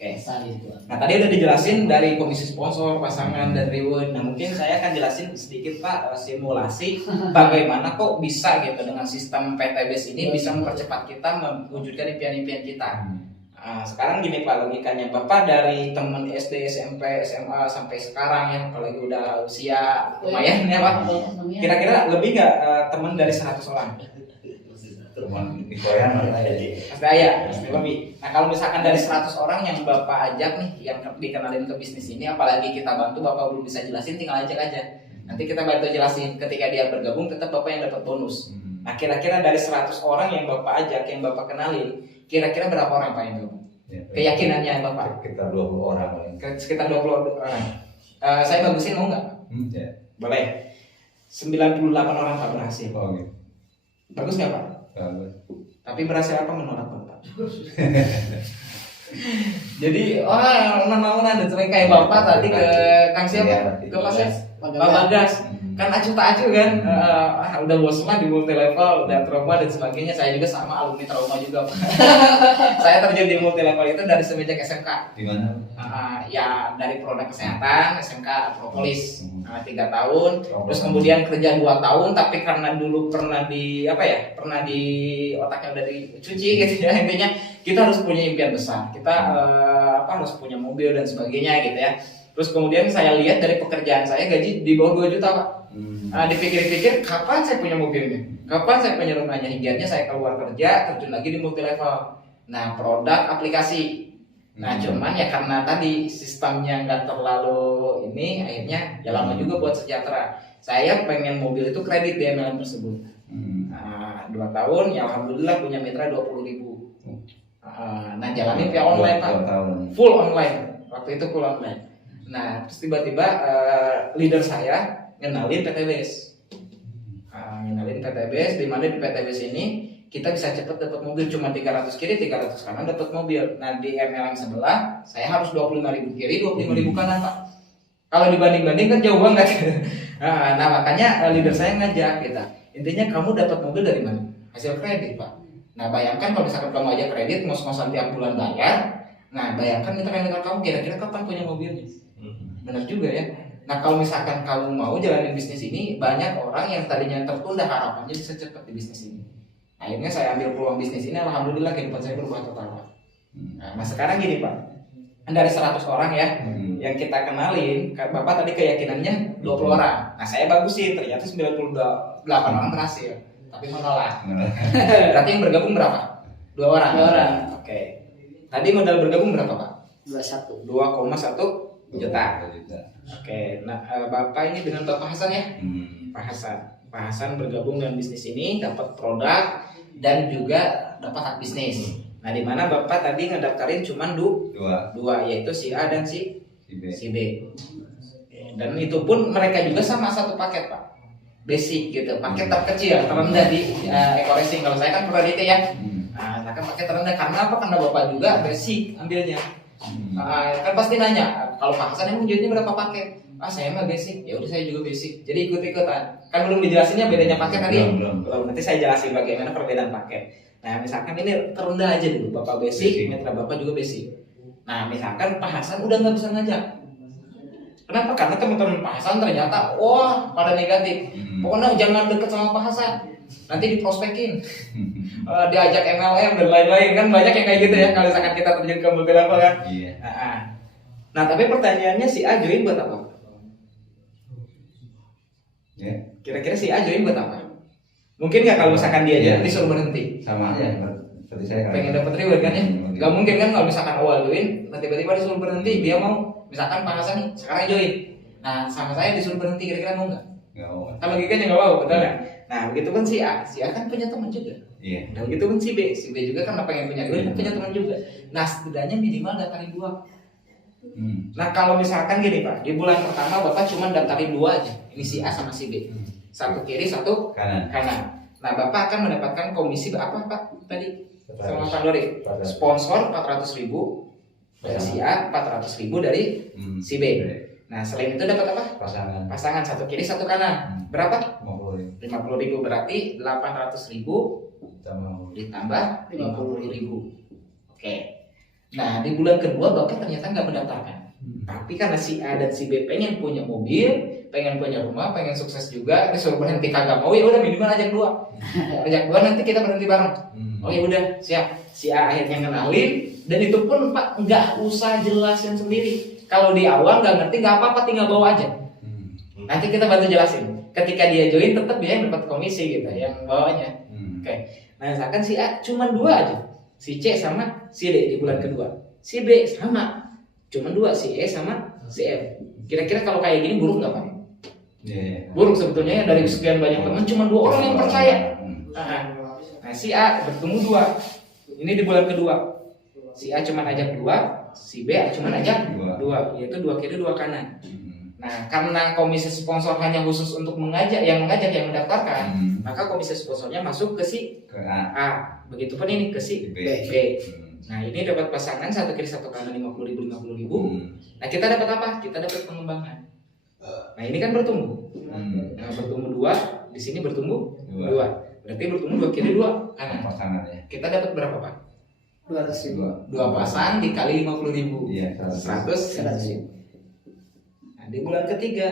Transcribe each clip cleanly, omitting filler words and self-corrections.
Oke. Gitu. Nah tadi udah dijelasin dari komisi sponsor, pasangan dan reward. Nah mungkin saya akan jelasin sedikit Pak simulasi bagaimana kok bisa gitu dengan sistem PTBS ini bisa mempercepat kita mewujudkan impian-impian kita. Nah, sekarang gini Pak logikanya, Bapak dari teman SD, SMP, SMA sampai sekarang ya, apalagi udah usia lumayan ya Pak. Kira-kira lebih nggak teman dari 100 orang? Teman di koyan Pasti ada, pasti lebih. Nah kalau misalkan dari 100 orang yang Bapak ajak nih, yang dikenalin ke bisnis ini, apalagi kita bantu, Bapak belum bisa jelasin, tinggal ajak aja. Nanti kita bantu jelasin, ketika dia bergabung tetap Bapak yang dapat bonus. Nah kira-kira dari 100 orang yang Bapak ajak, yang Bapak kenalin, kira-kira berapa orang Pak yang gabung? Keyakinannya Bapak? Sekitar 20 orang. Sekitar 20 orang. Saya bagusin mau nggak? Boleh. 98 orang Pak berhasil. Oh gitu. Bagus nggak Pak? Bagus. Tapi berhasil apa menolak Bapak? Jadi orang ada sering kayak Bapak tadi ke Kang siapa? Ke Pak Bagas. Kan acuh tak acuh kan, udah bosan lah di multi level, udah trauma dan sebagainya. Saya juga sama alumni trauma juga Pak. Saya terjun di multi level itu dari semenjak SMK. Di mana? Ya dari produk kesehatan SMK Propolis 3 tahun, terus kemudian kerja 2 tahun, tapi karena dulu pernah di otaknya udah dicuci gitu ya, intinya kita harus punya impian besar, kita harus punya mobil dan sebagainya gitu ya. Terus kemudian saya lihat dari pekerjaan saya gaji di bawah 2 juta Pak. Dipikir-pikir kapan saya punya mobilnya, kapan saya punya rumahnya, hingga saya keluar kerja terjun lagi di multi level. Nah produk aplikasi. Nah cuman ya karena tadi sistemnya nggak terlalu ini, akhirnya ya lama juga buat sejahtera. Saya pengen mobil itu kredit di MLM tersebut. 2 tahun ya alhamdulillah punya mitra 20.000. Nah jalanin via online Pak, full online. Waktu itu full online. Nah terus tiba-tiba leader saya ngenalin PTBS. Ngenalin PTBS, di mana di PTBS ini kita bisa cepat dapat mobil, cuma 300 kiri 300 kanan dapat mobil. Nah di MLM sebelah saya harus 25.000 kiri 25.000 kanan Pak. Kalau dibanding-banding kan jauh banget. Nah makanya leader saya ngajak kita, intinya kamu dapat mobil dari mana? Hasil kredit Pak. Nah bayangkan kalau misalkan kamu aja kredit ngos-ngosan tiap bulan bayar. Nah bayangkan mitra-mitra kamu kira-kira kapan punya mobilnya? Benar juga ya. Nah kalau misalkan kamu mau jalanin bisnis ini, banyak orang yang tadinya tertunda harapannya bisa cepat di bisnis ini. Akhirnya saya ambil peluang bisnis ini, alhamdulillah kehidupan saya berubah total Pak. Nah sekarang gini Pak, dari 100 orang ya yang kita kenalin, Bapak tadi keyakinannya 20 orang. Nah saya bagusin, ternyata 98 orang berhasil, tapi menolak. Berarti yang bergabung berapa? 2 orang. 2 orang. Oke. Tadi modal bergabung berapa Pak? 21. 2,1 juta. Oke. Nah Bapak ini dengan Bapak Hasan ya? Pak Hasan bergabung dengan bisnis ini, dapat produk dan juga dapat hak bisnis. Nah di mana Bapak tadi ngedaftarin cuma dua, yaitu si A dan si B. Dan itu pun mereka juga sama satu paket Pak, basic gitu, paket terkecil terendah di Eco-Racing. Kalau saya kan priority ya. Nah kan paket terendah karena apa? Karena Bapak juga basic ambilnya. Kan pasti nanya, kalau Pak Hasan emang jualnya berapa paket? Saya mah basic, ya udah saya juga basic. Jadi ikut-ikutan. Kan belum dijelasinnya bedanya paket tadi. Belum. Nanti saya jelasin bagaimana perbedaan paket. Nah, misalkan ini terendah aja dulu, Bapak basic, mitra Bapak juga basic. Nah, misalkan Pak Hasan udah nggak bisa ngajak. Kenapa? Karena teman-teman Pak Hasan ternyata wah pada negatif. Pokoknya jangan deket sama Pak Hasan. Nanti diprospekin. Diajak MLM dan lain-lain, kan banyak yang kayak gitu ya kalau misalkan kita terjun ke multi level kan. Iya. Nah, tapi pertanyaannya si A join buat apa? Ya. Kira-kira si A join buat apa? Mungkin nggak kalau misalkan dia aja disuruh berhenti? Sama aja seperti saya. Pengen dapat reward kan ya? Gak mungkin kan kalau misalkan awal join, tiba-tiba disuruh berhenti, dia mau misalkan Pak Hasan nih sekarang join. Nah sama saya disuruh berhenti, kira-kira mau nggak? Nggak mau. Kalau logikanya nggak mau, betul nggak? Nah begitu kan si A kan punya teman juga. Iya. Dan begitu kan si B juga kan pengen punya reward, punya teman juga. Nah setidaknya minimal daftarin 2. Nah kalau misalkan gini Pak, di bulan pertama Bapak cuma daftarin 2 aja, ini si A sama si B. Satu kiri, satu kanan. Nah Bapak akan mendapatkan komisi apa Pak tadi? Sama Pak Dori. Sponsor 400.000 dari si A, 400.000 dari si B. Nah selain itu dapat apa? Pasangan satu kiri satu kanan. Berapa? 50.000. Berarti 800.000 ditambah 50.000. Oke. Nah di bulan kedua bapak ternyata nggak mendaftarkan. Tapi karena si A dan si B pengen punya mobil, pengen punya rumah, pengen sukses juga, disuruh berhenti kagak mau, ya udah minimal ajak 2. Ajak 2 nanti kita berhenti bareng. Oh ya udah siap. Si A akhirnya kenalin, dan itu pun Pak nggak usah jelasin sendiri. Kalau di awal nggak ngerti nggak apa-apa, tinggal bawa aja. Nanti kita bantu jelasin. Ketika dia join tetap dia yang dapat komisi gitu, yang bawanya. Oke. Nah misalkan si A cuma 2 aja, si C sama si D di bulan kedua, si B sama cuma 2, si E sama si F. Kira-kira kalau kayak gini buruk nggak Pak? Buruk sebetulnya ya, dari sekian banyak teman cuma 2 orang yang percaya. Nah si A bertemu 2, ini di bulan kedua. Si A cuma ajak 2, si B cuma ajak 2, yaitu 2 kiri 2 kanan. Nah karena komisi sponsor hanya khusus untuk mengajak, yang mendaftarkan, maka komisi sponsornya masuk ke si A. Begitupun ini ke si B. Nah ini dapat pasangan 1 kiri 1 kanan 50.000. Nah kita dapat apa? Kita dapat pengembangan. Nah ini kan bertumbuh. Nah bertumbuh 2, di sini bertumbuh 2. Berarti bertumbuh 2 kiri 2 kanan. Pasangan ya. Kita dapat berapa Pak? 200.000. 2 pasang dikali 50.000. Iya, 100.000. Nah di bulan ketiga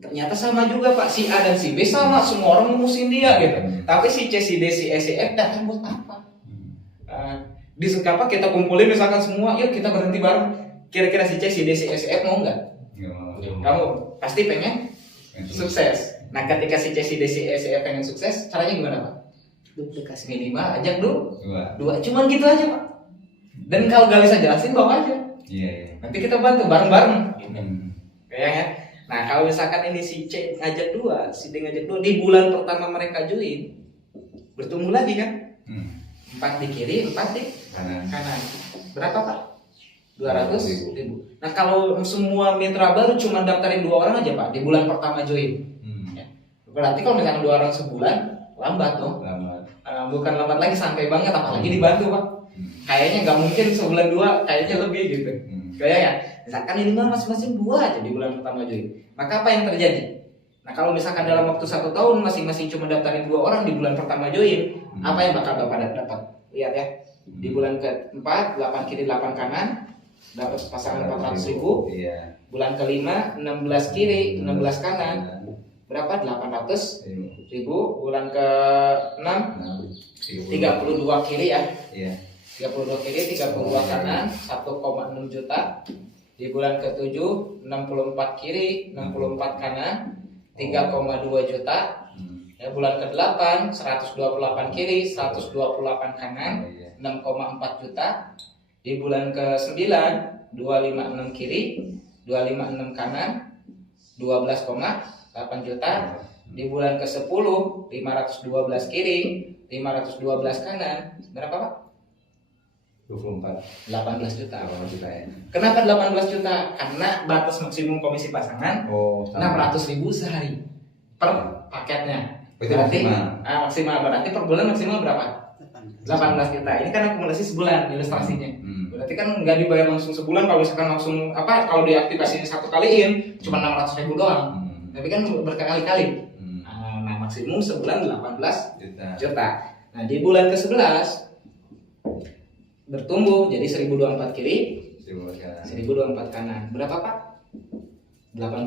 ternyata sama juga Pak, si A dan si B sama, semua orang ngumusin dia gitu. Tapi si C, si D, si E, si F datang buat apa? Di apa kita kumpulin misalkan semua, yuk kita berhenti bareng. Kira-kira si C, si D, si E, si F mau nggak? Kamu pasti pengen sukses. Nah ketika si C, si D, si E, si F pengen sukses, caranya gimana Pak? Duplikasi. Minimal ajak 2, cuman gitu aja Pak. Dan kalau nggak bisa jelasin bawa aja. Iya. Nanti kita bantu bareng-bareng. Kayaknya. Nah kalau misalkan ini si C ngajak 2, si D ngajak 2, di bulan pertama mereka join, bertumbuh lagi kan? 4 di kiri, 4 di kanan. Berapa Pak? 200.000. Nah kalau semua mitra baru cuma daftarin 2 orang aja Pak di bulan pertama join. Ya. Berarti kalau misalkan 2 orang sebulan, lambat dong. Bukan lambat lagi, santai banget, apalagi dibantu Pak. Kayaknya nggak mungkin sebulan 2, kayaknya lebih gitu. Kayaknya misalkan ini masing-masing 2 aja di bulan pertama join. Maka apa yang terjadi? Nah kalau misalkan dalam waktu 1 tahun masing-masing cuma daftarin 2 orang di bulan pertama join, apa yang bakal Bapak dapat? Lihat ya, di bulan ke-4 8 kiri 8 kanan dapat pasangan 400.000. Bulan ke-5 16 kiri 16 kanan berapa? 800.000. Bulan ke-6 32 kiri ya. 32 kiri 32 kanan 1,6 juta. Di bulan ke-7 64 kiri 64 kanan 3,2 juta. Ya, bulan ke-8 128 kiri 128 kanan 6,4 juta. Di bulan ke-9 256 kiri 256 kanan 12,8 juta. Di bulan ke-10 512 kiri 512 kanan berapa Pak? 24. 18 juta. 18 juta ya. Kenapa 18 juta? Karena batas maksimum komisi pasangan 600.000 sehari per paketnya. Itu Berarti maksimal. Maksimal berarti per bulan maksimal berapa? 18 juta. Ini kan akumulasi sebulan ilustrasinya. Berarti kan nggak dibayar langsung sebulan. Kalau misalkan langsung kalau diaktifasi 1 kaliin cuma 600.000 doang. Tapi kan berkali-kali. Nah maksimum sebulan 18 juta. Nah di bulan ke-11 bertumbuh jadi 1024 kiri 1024 kanan. Berapa Pak? 18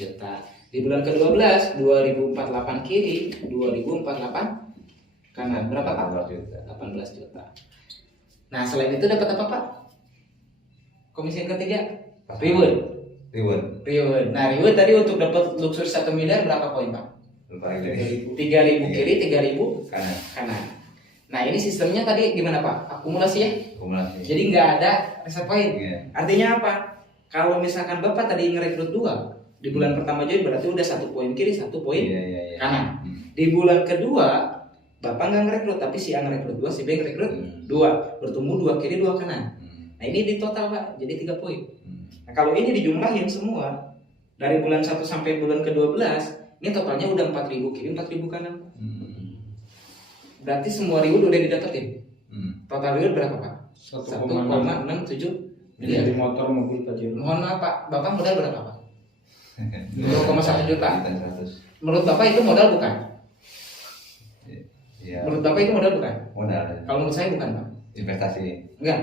juta. Di bulan ke-12 2048 kiri 2048 kanan. Berapa Pak? 18 juta. Nah selain itu dapat apa Pak? Komisi yang ketiga reward. Nah reward tadi untuk dapat luxury 1 miliar berapa poin Pak? 3.000 kiri 3.000 kanan. Nah ini sistemnya tadi gimana Pak? Akumulasi ya? Jadi nggak ada reset poin. Artinya apa? Kalau misalkan Bapak tadi ngerekrut 2 di bulan pertama join berarti udah 1 poin kiri 1 poin kanan. Di bulan kedua Bapak nggak ngerekrut tapi si A ngerekrut 2, si B ngerekrut 2, bertumbuh 2 kiri 2 kanan. Nah ini di total Pak jadi 3 poin. Nah kalau ini dijumlahin semua dari bulan 1 sampai bulan ke-12 ini totalnya udah 4.000 kiri 4.000 kanan. Berarti semua reward udah didapetin. Total reward berapa Pak? 1,67 miliar. Di motor, mobil, Pajero. Mohon maaf Pak, Bapak modal berapa Pak? 2,1 juta. Menurut Bapak itu modal bukan? Ya. Menurut Bapak itu modal bukan? Modal. Kalau menurut saya bukan Pak. Investasi. Enggak.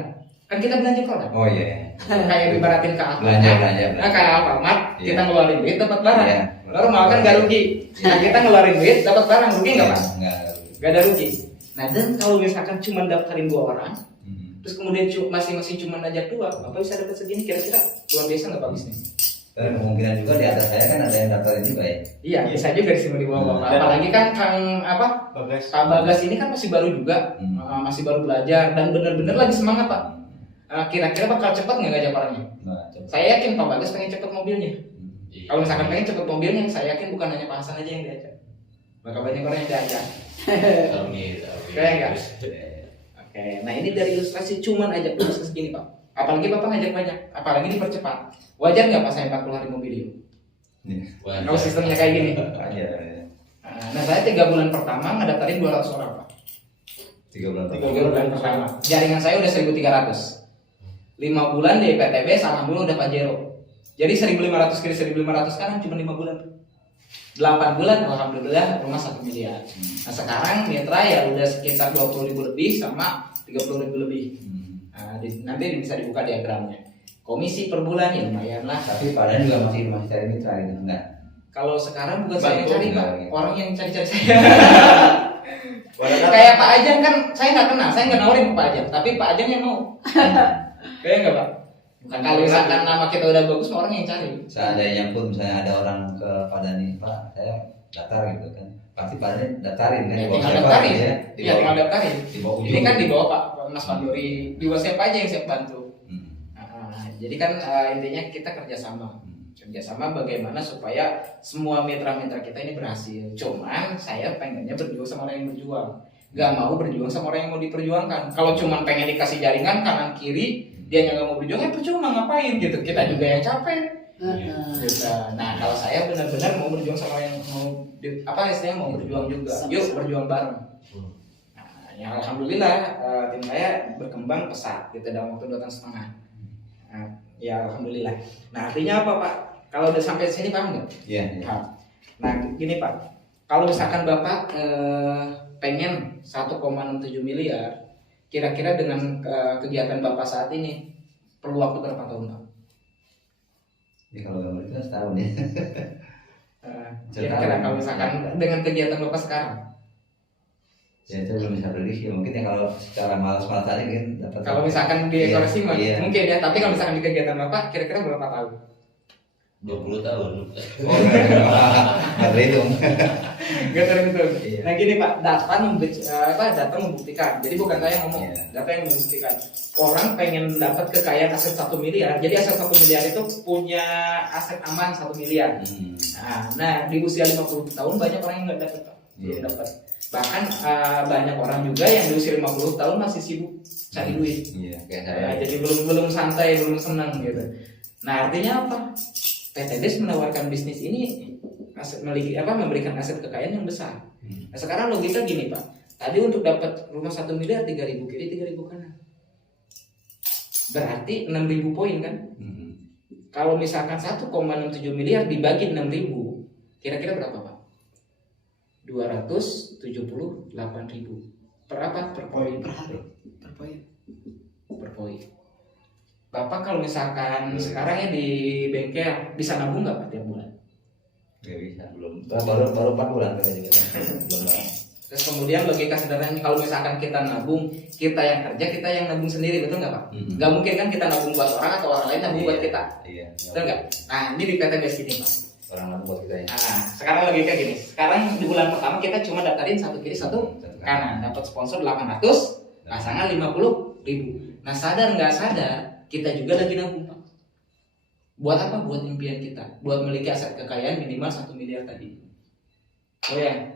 Kan kita belanja produk. Oh iya. Kayak ibaratin ke Alfamart. Belanja. Nah, kayak Alfamart, Iya. kita ngeluarin duit dapat barang. Iya. Normal kan nggak rugi. Nah, kita ngeluarin duit dapat barang, rugi nggak Pak? Enggak. Nggak ada rugi. Nah, dan kalau misalkan cuma daftarin 2 orang, terus kemudian masing-masing cuma ngajak 2, Bapak bisa dapat segini, kira-kira luar biasa nggak bagusnya? Dan kemungkinan juga di atas saya kan ada yang daftarin juga ya. Iya, bisa juga disimpan di bawah Bapak. Apalagi kan Kang Kang Bagas ini kan masih baru juga, masih baru belajar dan benar-benar lagi semangat Pak. Kira-kira bakal cepat nggak ngajak orangnya? Nah, coba. Saya yakin Pak Bagas pengen cepat mobilnya. Kalau misalkan pengen cepat mobilnya, saya yakin bukan hanya Pak Hasan aja yang diajak. Bakal banyak orang yang diajak. Amin. Kayak nggak? Oke, nah ini dari ilustrasi cuman ajak dulu segini Pak. Apalagi Bapak ngajak banyak, apalagi dipercepat. Wajar nggak Pak saya 40 hari mobil itu? Kalau sistemnya kayak gini. Aja. Nah saya 3 bulan pertama ngedaftarin 200 orang Pak. 3 bulan 3 bulan pertama. Jaringan saya udah 1.300. 5 bulan di PTB, alhamdulillah udah Pajero. Jadi 1.500 kiri 1.500 sekarang cuma 5 bulan. 8 bulan alhamdulillah rumah 1 miliar. Nah sekarang mitra ya udah sekitar 20.000 lebih sama 30.000 lebih. Nah, nanti bisa dibuka diagramnya. Komisi per bulan ya lumayan lah. Tapi padahal juga masih cari mitra gitu enggak? Kalau sekarang bukan saya yang Bantu cari Pak, enggak, gitu. orang yang cari-cari saya. Kayak Pak Ajeng kan saya nggak kenal, saya nggak nawarin ke Pak Ajeng, tapi Pak Ajeng yang mau. Kayak nggak Pak? Bukan kalau misalkan nama kita udah bagus, orang yang cari. Seandainya pun misalnya ada orang ke Padani, Pak, saya daftar gitu kan. Pasti Padani daftarin kan. Ya, Di bawah tinggal siapa daftarin. gitu ya? Iya, tinggal daftarin. Di bawah ujung. Ini kan di bawah Pak Mas Panduri, di bawah siapa aja yang saya bantu. Jadi kan intinya kita kerjasama bagaimana supaya semua mitra-mitra kita ini berhasil. Cuman saya pengennya berjuang sama orang yang berjuang, gak mau berjuang sama orang yang mau diperjuangkan. Kalau cuman pengen dikasih jaringan kanan kiri, dia yang gak mau berjuang, percuma ngapain gitu. Kita juga yang capek. Gitu. Nah kalau saya benar-benar mau berjuang sama yang mau istilahnya mau berjuang juga. Yuk berjuang bareng. Nah, ya alhamdulillah tim saya berkembang pesat gitu dalam waktu 2 tahun setengah. Nah, ya alhamdulillah. Nah artinya apa Pak? Kalau udah sampai sini paham nggak? Iya. Nah gini Pak, kalau misalkan Bapak pengen 1,67 miliar, kira-kira dengan kegiatan Bapak saat ini perlu waktu berapa tahun Pak? Ya kalau gambar itu setahun ya. Kira-kira kalau misalkan dengan kegiatan Bapak sekarang? Ya itu belum bisa prediksi. Mungkin ya kalau secara malas-malas aja kan dapat. Kalau misalkan di ekonomi Iya. mungkin ya, tapi kalau misalkan di kegiatan Bapak kira-kira berapa tahun? 20 tahun. Oh nggak terhitung. Gak terhitung. Iya. Nah gini Pak, data membuktikan. Jadi bukan saya yang ngomong, Iya. data yang membuktikan. Orang pengen dapat kekayaan aset 1 miliar. Jadi aset 1 miliar itu punya aset aman 1 miliar. Nah di usia 50 tahun banyak orang yang nggak dapat, Pak. Belum Iya. dapat. Bahkan banyak orang juga yang di usia 50 tahun masih sibuk cari duit. Iya kayak saya. Nah, jadi belum santai, belum senang gitu. Nah artinya apa? PTBS menawarkan bisnis ini memberikan aset kekayaan yang besar. Nah sekarang logika gini Pak, tadi untuk dapat rumah 1 miliar 3.000 kiri 3.000 kanan, berarti 6.000 poin kan? Kalau misalkan 1,67 miliar dibagi 6.000, kira-kira berapa Pak? 278.000 per apa? Per poin. Per hari, per poin. Per poin. Bapak kalau misalkan sekarang ya di bengkel bisa nabung nggak Pak tiap bulan? Gak bisa belum. Baru 4 bulan kayaknya belum. Terus kemudian logika sederhananya kalau misalkan kita nabung, kita yang kerja, kita yang nabung sendiri, betul nggak Pak? Nggak mungkin kan kita nabung buat orang atau orang lain nabung buat kita, Iya. betul nggak? Nah ini di PTBS ini Pak. Orang nabung buat kita ya. Nah sekarang logika gini, sekarang di bulan pertama kita cuma daftarin 1 kiri 1 kanan, dapat sponsor 800, pasangan 50.000. Nah sadar nggak sadar kita juga lagi nabung Pak. Buat apa? Buat impian kita, buat memiliki aset kekayaan minimal 1 miliar tadi. Oh ya.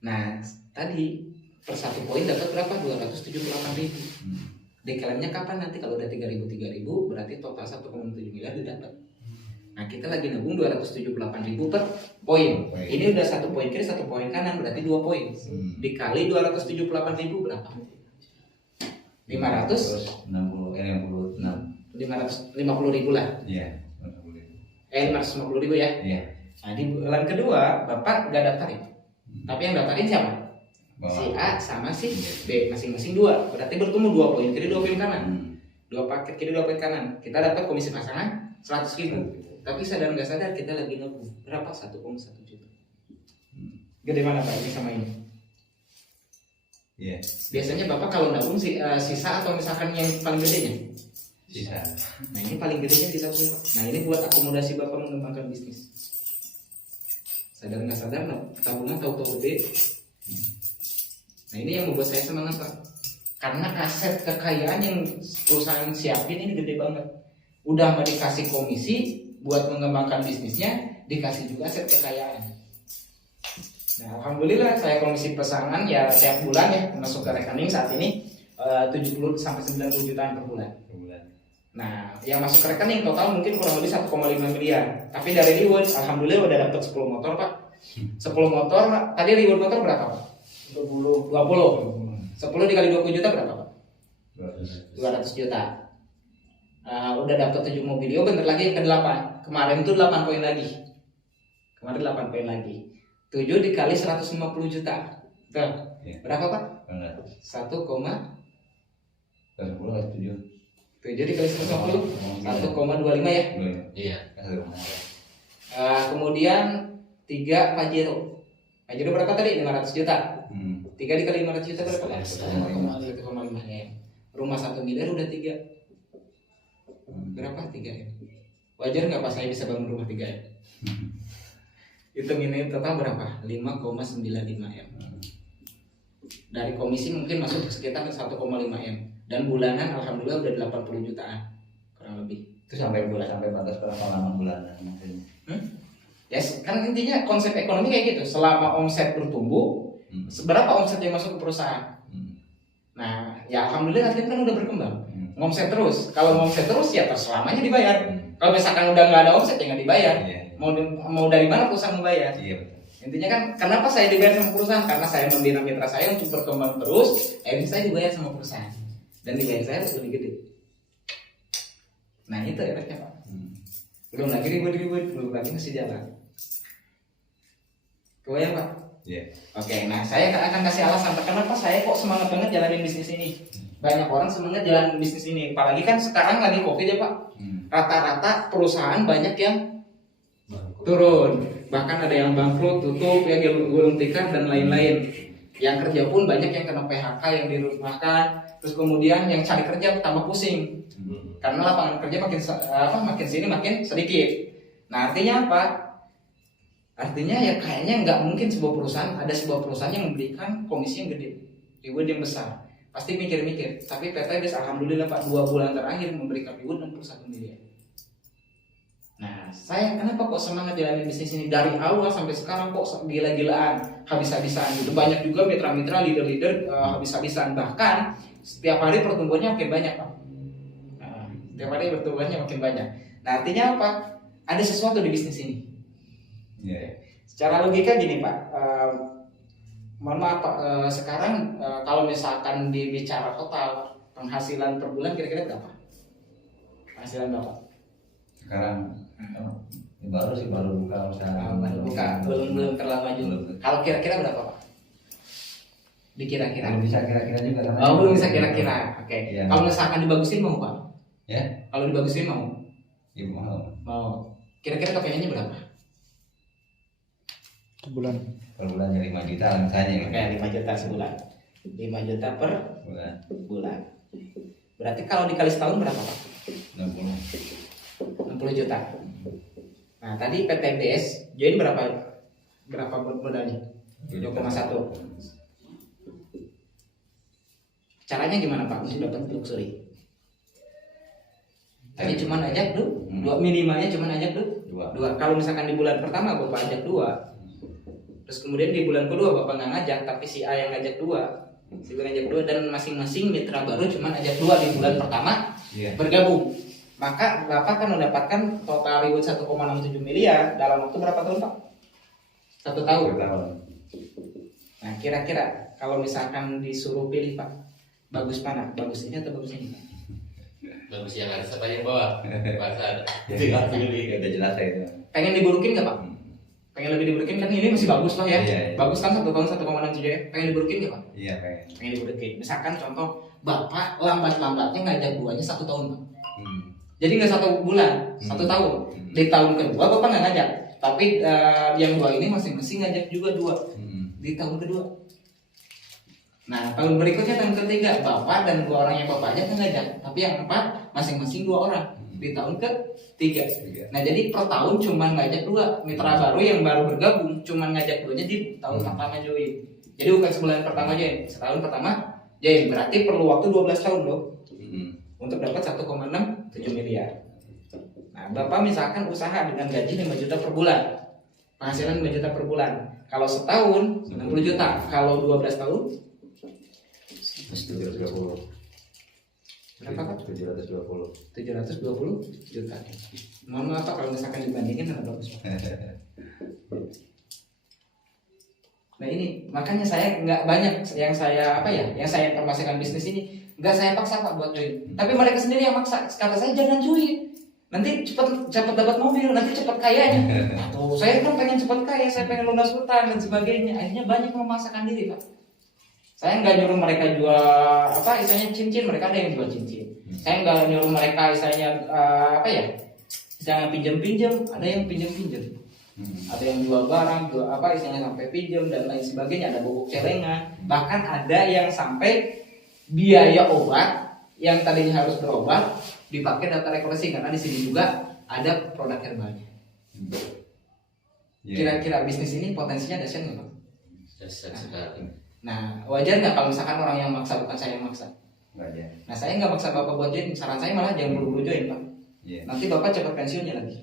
Nah tadi per 1 poin dapat berapa? 278.000. Deklaimnya kapan nanti? Kalau udah 3.000 berarti total 1,7 miliar didapat. Nah kita lagi nabung 278.000 per poin. Ini udah 1 poin kiri 1 poin kanan, berarti 2 poin. Dikali 278.000 berapa? 500? 550.000 lah. Iya. 550.000 ya. Iya. Nah di bulan kedua Bapak nggak daftarin, tapi yang daftarin siapa? Si A sama si B, masing-masing 2. Berarti bertemu 2 poin kiri 2 poin kanan. 2 paket kiri 2 paket kanan, kita dapat komisi pasangan 100.000. Tapi sadar nggak sadar kita lagi nabung berapa? 1,1 juta. Gede mana Pak ini sama ini? Iya. Biasanya Bapak kalau nabung sisa atau misalkan yang paling gedenya? Sisa. Nah ini paling gedenya sisa Pak. Nah ini buat akomodasi Bapak mengembangkan bisnis. Sadar nggak sadar, tabungan tahu-tahu gede. Nah ini yang membuat saya semangat Pak. Karena aset kekayaan yang perusahaan siapin ini gede banget. Udah mau dikasih komisi buat mengembangkan bisnisnya, dikasih juga aset kekayaan. Nah, alhamdulillah saya komisi pasangan ya tiap bulan ya masuk ke rekening saat ini 70 sampai 90 jutaan per bulan. Nah, yang masuk ke rekening total mungkin kurang lebih 1,5 miliar. Tapi dari reward alhamdulillah udah dapat 10 motor, Pak. 10 motor, tadi reward motor berapa, Pak? 20. 10 dikali 20 juta berapa, Pak? 200 juta. Udah dapat 7 mobilio, bentar lagi yang ke-8. Kemarin itu 8 poin lagi. 8 poin lagi. 7 dikali 150 juta. Tuh. Ya. Berapa, Pak? 1, 7 dikali 150 1,25 ya. Iya. Kemudian 3 Pajero. Pajero berapa tadi? 500 juta. 3 dikali 500 juta berapa? 1,5 ya. Rumah 1 miliar udah 3. Berapa? 3 ya. Wajar nggak Pak saya bisa bangun rumah 3 ya? Hitung ini total berapa? 5,95 M. Dari komisi mungkin masuk sekitar 1,5 M. Dan bulanan alhamdulillah udah 80 jutaan kurang lebih. Itu sampai batas berapa lama bulanan maksudnya? Yes, kan intinya konsep ekonomi kayak gitu. Selama omset bertumbuh, seberapa omset yang masuk ke perusahaan. Nah, ya alhamdulillah Adlin kan udah berkembang. Ngomset terus. Kalau ngomset terus ya selamanya dibayar. Kalau misalkan udah nggak ada omset ya nggak dibayar. Mau dari mana perusahaan membayar? Iya. Intinya kan kenapa saya dibayar sama perusahaan? Karena saya membina mitra saya untuk berkembang terus. Akhirnya saya dibayar sama perusahaan. Dan dibayar saya lebih gede. Nah itu efeknya Pak. Belum lagi ribut-ribut, belum lagi masih jalan. Kebayang Pak? Iya. Oke, nah saya akan kasih alasan kenapa saya kok semangat banget jalanin bisnis ini. Banyak orang semangat jalanin bisnis ini, apalagi kan sekarang lagi Covid ya Pak. Rata-rata perusahaan banyak yang turun, bahkan ada yang bangkrut, tutup, ya gulung tikar dan lain-lain. Yang kerja pun banyak yang kena PHK, yang dirumahkan, terus kemudian yang cari kerja tambah pusing, karena lapangan kerja makin sini makin sedikit. Nah artinya apa? Artinya ya kayaknya nggak mungkin ada sebuah perusahaan yang memberikan komisi yang gede, reward yang besar. Pasti mikir-mikir. Tapi PTBS alhamdulillah Pak 2 bulan terakhir memberikan reward 61 miliar. Nah, saya kenapa kok semangat jalanin bisnis ini dari awal sampai sekarang kok gila-gilaan, habis-habisan gitu. Banyak juga mitra-mitra, leader-leader habis-habisan. Bahkan setiap hari pertumbuhannya makin banyak Pak. Nah, setiap hari pertumbuhannya makin banyak. Nah, artinya apa? Ada sesuatu di bisnis ini. Yeah. Secara logika gini Pak, mohon maaf Pak, sekarang kalau misalkan dibicara total penghasilan per bulan kira-kira berapa? Penghasilan Bapak? Sekarang baru buka usaha. Belum terlalu maju. Kalau kira-kira berapa Pak? Dikira-kira? Belum bisa kira-kira juga. Belum bisa kira-kira. Oke. Ya. Kalau misalkan dibagusin mau Pak? Ya? Kalau dibagusin mau? Ibu mau. Mau. Kira-kira kepengennya berapa? Sebulan. Per bulan 5 juta misalnya. Oke, 5 juta sebulan. 5 juta per bulan. Berarti kalau dikali setahun berapa Pak? 60 juta. Nah tadi PTBS join berapa modalnya? 2,1. Caranya gimana Pak untuk dapat luxury? Tadi cuma ajak dua minimalnya cuma ajak dua. Kalau misalkan di bulan pertama Bapak ajak 2, terus kemudian di bulan kedua Bapak nggak ngajak, tapi si A yang ngajak 2, si B ngajak 2, dan masing-masing mitra baru cuma ajak 2 di bulan pertama bergabung. Maka Bapak kan mendapatkan total reward 1,67 miliar dalam waktu berapa tahun Pak? 1 tahun. Nah kira-kira kalau misalkan disuruh pilih Pak, bagus mana? Bagus ini atau bagus ini? Bagus yang atas apa yang bawah? Pasar. Tinggal pilih. Udah jelas ya itu. Pengen diburukin nggak Pak? Pengen lebih diburukin kan ini masih bagus Pak ya? Iya. Bagus kan 1 tahun 1,67 ya? Pengen diburukin nggak Pak? Iya pengen. Pengen diburukin. Misalkan contoh bapak lambat-lambatnya ngajak duanya 1 tahun Pak. Hmm. Jadi nggak 1 bulan, 1 tahun. Di tahun kedua bapak nggak ngajak, tapi yang 2 ini masing-masing ngajak juga 2 di tahun kedua. Nah tahun berikutnya, tahun ketiga, bapak dan 2 orang yang bapak ajak ngajak, tapi yang 4 masing-masing 2 orang di tahun ketiga. Nah jadi per tahun cuma ngajak 2 mitra baru yang baru bergabung, cuma ngajak 2-nya di tahun pertama join. Jadi bukan sebulan pertama join, setahun pertama join, berarti perlu waktu 12 tahun loh untuk dapat 1,67 miliar. Nah bapak misalkan usaha dengan gaji 5 juta per bulan, penghasilan 5 juta per bulan. Kalau setahun 60 juta, kalau 12 tahun 720. berapa Pak? 720. 720 juta. Mohon maaf Pak kalau misalkan dibandingin dengan bagus Pak. Nah ini makanya saya nggak banyak yang saya yang saya informasikan bisnis ini nggak saya paksa Pak buat join. Tapi mereka sendiri yang maksa. Kata saya jangan join. Nanti cepat dapat mobil, nanti cepat kayanya. Tuh saya kan pengen cepat kaya, saya pengen lunas hutang dan sebagainya. Akhirnya banyak memaksakan diri Pak. Saya nggak nyuruh mereka jual istilahnya cincin, mereka ada yang jual cincin. Saya nggak nyuruh mereka istilahnya istilahnya pinjam, ada yang pinjam. Ada yang jual barang, jual istilahnya sampai pinjam dan lain sebagainya, ada bubuk celengan. Bahkan ada yang sampai biaya obat yang tadinya harus berobat dipakai data rekoleksi, karena di sini juga ada produk herbalnya. Kira-kira bisnis ini potensinya dahsyat nggak Pak? Dahsyat sekali. Nah, wajar nggak kalau misalkan orang yang maksa, bukan saya yang maksa? Wajar. Nah, saya nggak maksa Bapak buat join. Saran saya malah jangan buru-buru join, Pak. Nanti Bapak cepat pensiunnya lagi.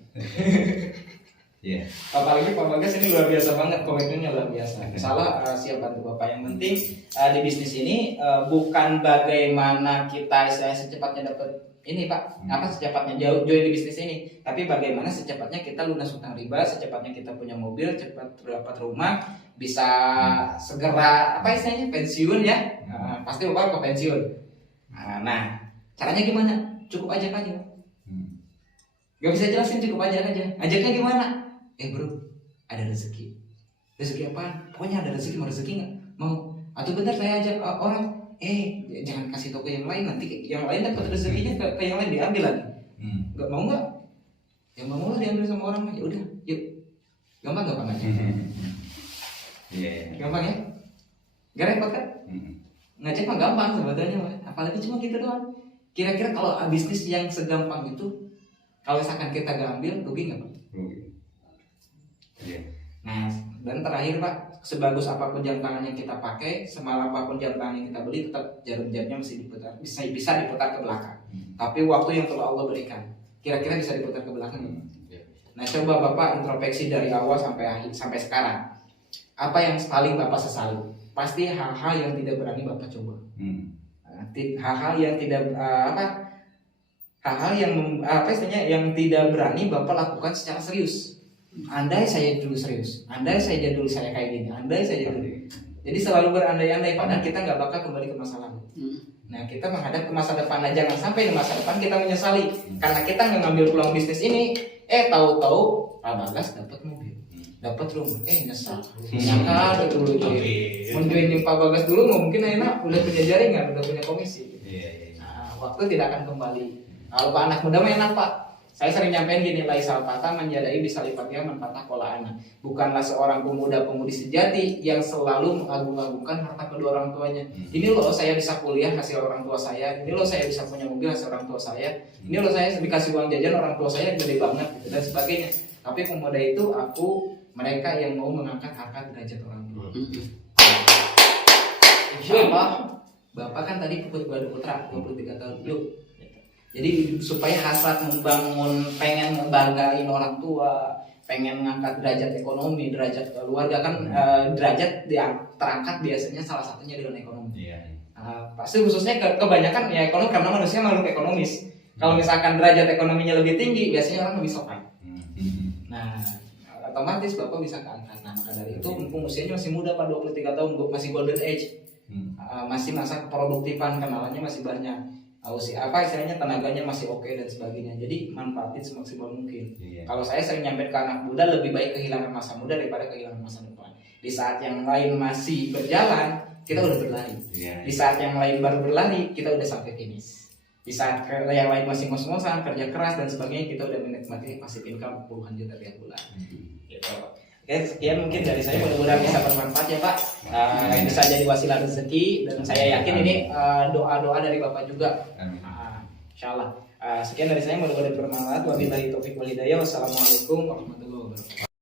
Apalagi Pak Bagas ini luar biasa banget, komitmennya luar biasa. Salah siap bantu Bapak. Yang penting di bisnis ini bukan bagaimana kita secepatnya dapat ini Pak, secepatnya join di bisnis ini, tapi bagaimana secepatnya kita lunas hutang riba, secepatnya kita punya mobil, cepat dapat rumah, bisa segera pensiun ya. Pasti Bapak ke pensiun. Nah, caranya gimana? Cukup ajak aja. Gak bisa jelasin, cukup ajak aja. Ajaknya gimana? Bro, ada rezeki. Rezeki apa? Pokoknya ada rezeki, mau rezeki nggak? Mau? Atau bentar saya ajak orang. Jangan kasih tau ke yang lain, nanti yang lain dapat rezekinya ke yang lain diambil lagi. Nggak mau nggak? Yang mau lah diambil sama orang. Ya udah, yuk. Gampang aja. Gampang ya? Gak repot kan? Ngajak mah gampang sebetulnya, apalagi cuma gitu doang. Kira-kira kalau bisnis yang segampang itu, kalau misalkan kita gak ambil, rugi nggak Pak? Rugi. Nah, dan terakhir Pak, sebagus apapun jam tangan yang kita pakai, semahal apapun jam tangan yang kita beli, tetap jarum jamnya masih diputar, bisa diputar ke belakang. Tapi waktu yang telah Allah berikan, kira-kira bisa diputar ke belakang. Nah, coba Bapak introspeksi dari awal sampai akhir, sampai sekarang. Apa yang paling Bapak sesali? Pasti hal-hal yang tidak berani Bapak coba. Hal-hal yang tidak hal-hal yang tidak berani Bapak lakukan secara serius. Andai saya dulu serius, andai saya dulu saya kayak gini, andai saya dulu. Jadi selalu berandai-andai, padahal kita nggak bakal kembali ke masa lalu. Nah, kita menghadap ke masa depan. Nah, jangan sampai di masa depan kita menyesali karena kita nggak ngambil peluang bisnis ini. Tahu-tahu Pak Bagas dapat mobil, dapat rumah, nyesal. Nyangka dulu menjoin Pak Bagas dulu nggak mungkin enak, udah punya jaringan, udah punya komisi. Nah, waktu tidak akan kembali. Kalau Pak anak muda mah enak Pak. Saya sering nyampein gini, laisal patah menjadai bisa lipatnya menpatah pola anak. Bukanlah seorang pemuda-pemudi sejati yang selalu mengagung-agungkan harta kedua orang tuanya. Ini loh saya bisa kuliah hasil orang tua saya. Ini loh saya bisa punya mobil hasil orang tua saya. Ini loh saya dikasih uang jajan orang tua saya gede banget gitu, dan sebagainya. Tapi pemuda itu mereka yang mau mengangkat harkat derajat orang tua. Insya Bapak kan tadi putra 23 tahun. Yuk. Jadi supaya hasrat membangun, pengen ngebanggain orang tua, pengen ngangkat derajat ekonomi, derajat keluarga kan derajat terangkat biasanya salah satunya dengan ekonomi. Pasti khususnya kebanyakan ya ekonomi karena manusia makhluk ekonomis. Kalau misalkan derajat ekonominya lebih tinggi, biasanya orang lebih sopan. Nah, otomatis Bapak bisa keangkat. Nah, maka dari itu mumpung usianya masih muda Pak, 23 tahun, masih golden age. Masih masa keproduktifan, kenalannya masih banyak. Istilahnya tenaganya masih oke dan sebagainya. Jadi manfaatin semaksimal mungkin. Kalau saya sering nyampe ke anak muda, lebih baik kehilangan masa muda daripada kehilangan masa depan. Di saat yang lain masih berjalan, kita udah berlari. Iya. Di saat yang lain baru berlari, kita udah sampai finish. Di saat yang lain masih ngos-ngosan, kerja keras dan sebagainya, kita udah menikmati passive income puluhan juta tiap bulan. Gitu. Oke, sekian mungkin dari saya, mudah-mudahan bisa bermanfaat ya Pak. Bisa jadi wasilah rezeki, dan saya yakin ini doa-doa dari Bapak juga. Insyaallah. Sekian dari saya, mudah-mudahan bermanfaat. Wabillahi taufiq wal hidayah. Wassalamualaikum warahmatullahi wabarakatuh.